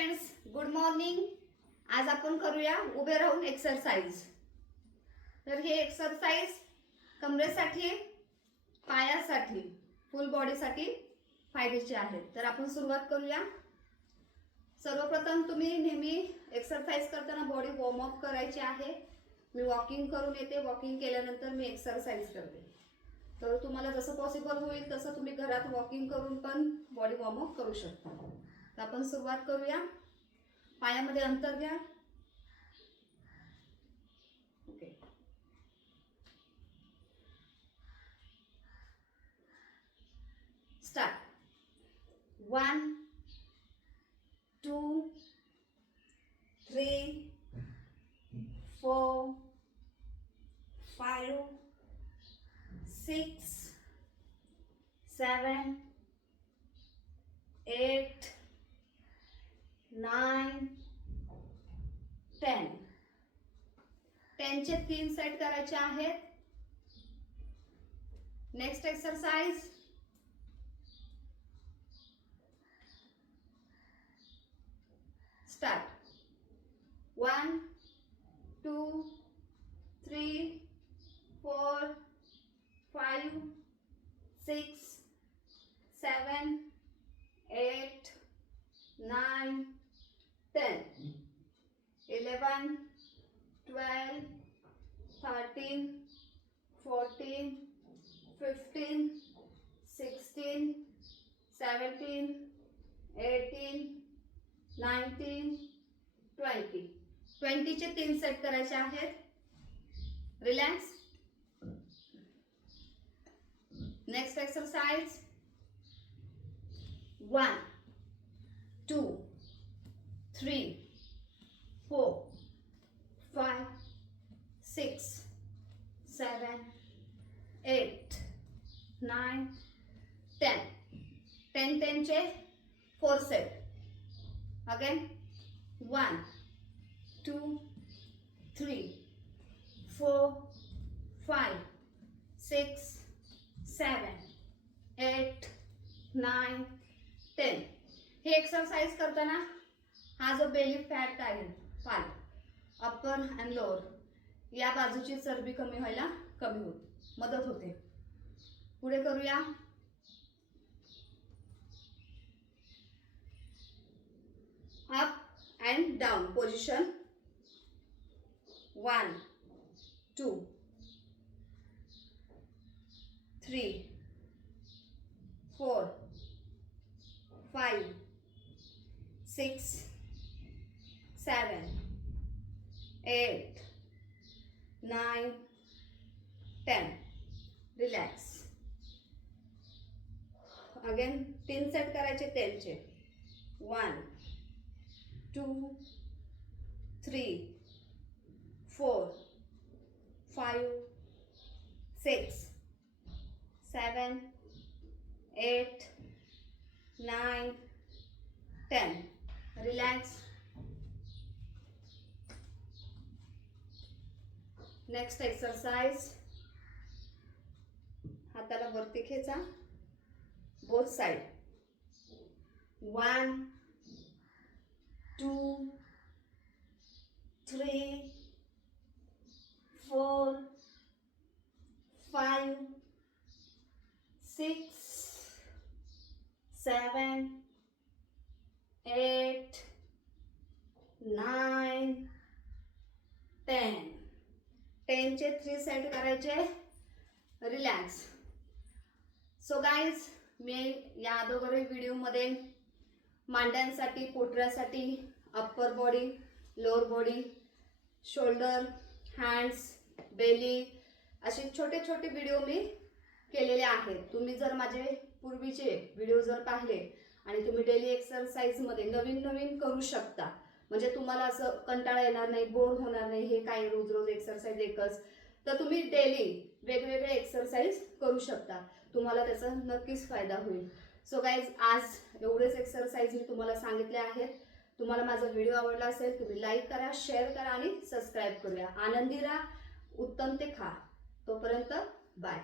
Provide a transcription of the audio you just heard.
Friends, good morning. आज आपण करूया उभे राहून एक्सरसाइज। तर हे एक्सरसाइज कमरेसाठी, पायासाठी, फुल बॉडीसाठी फायद्याचे आहेत। तर आपण सुरुवात करूया। सर्वप्रथम तुम्ही नेहमी एक्सरसाइज करताना बॉडी वॉर्म अप करायची आहे। मी वॉकिंग करून येते, वॉकिंग केल्यानंतर मी एक्सरसाइज करते। तर तुम्हाला जसं पॉसिबल होईल तसं तुम्ही घरात वॉकिंग करून पण बॉडी वॉर्म अप करू शकता। तर आपण सुरुवात करूया। पायामध्ये अंतर घ्या। Okay, start. 1 2 3 4 5 6 7 8 9 10। 10 चे 3 सेट करायचे आहेत। Next exercise. स्टार्ट। 1 2 3 4 5 6 7 8 9 10 11 12 13 14 15 16 17 18 19 20। 20 चे 3 सेट करायचे आहेत। रिलॅक्स। Next exercise. 1 2 3 4 5 6 7 8 9 10। 10 10 चे 4 सेट। अगेन 1 2 3 4 5 6 7 8 9 10। हे एक्सरसाइज करताना हा जो बेली फॅट आहे, पाय अप्पर अँड लोअर या बाजूची चरबी कमी व्हायला मदत होते। पुढे करूया। Up and down position. 1 2 3 4 5 6 7 8 9 10। Relax. Again 3 set करायचे 10 चे। 1 2 3 4 5 6 7 8 9 10। रिलॅक्स। Next exercise. हाताला वरती खेचा, बोथ साइड। 1 2 3 4 5 6 7 8 9 10। 10 चे 3 सेट करायचे। रिलॅक्स। सो गाइज, मी या अगोदर व्हिडिओमध्ये मांड्यांसाठी, पोटऱ्यासाठी, upper body, lower body, shoulder, hands, belly असे छोटे छोटे व्हिडिओ मी केलेले आहेत। तुम्ही जर माझे पूर्वीचे व्हिडिओ जर पाहिले आणि तुम्ही डेली एक्सरसाइज मध्ये नवीन नवीन करू शकता, म्हणजे तुम्हाला असं कंटाळा येणार नाही, बोर होणार नाही, हे काय रोज रोज एक्सरसाइज एकच, तर तुम्ही डेली वेगवेगळे एक्सरसाइज करू शकता। तुम्हाला त्याचा नक्कीच फायदा होईल। सो गाइज, आज एवढेच एक्सरसाइज मी तुम्हाला सांगितले आहेत। तुम्हाला माझा व्हिडिओ आवडला असेल तुम्ही लाईक करा, शेअर करा आणि सबस्क्राईब करूया। आनंदी राहा, उत्तम ते खा। तोपर्यंत बाय।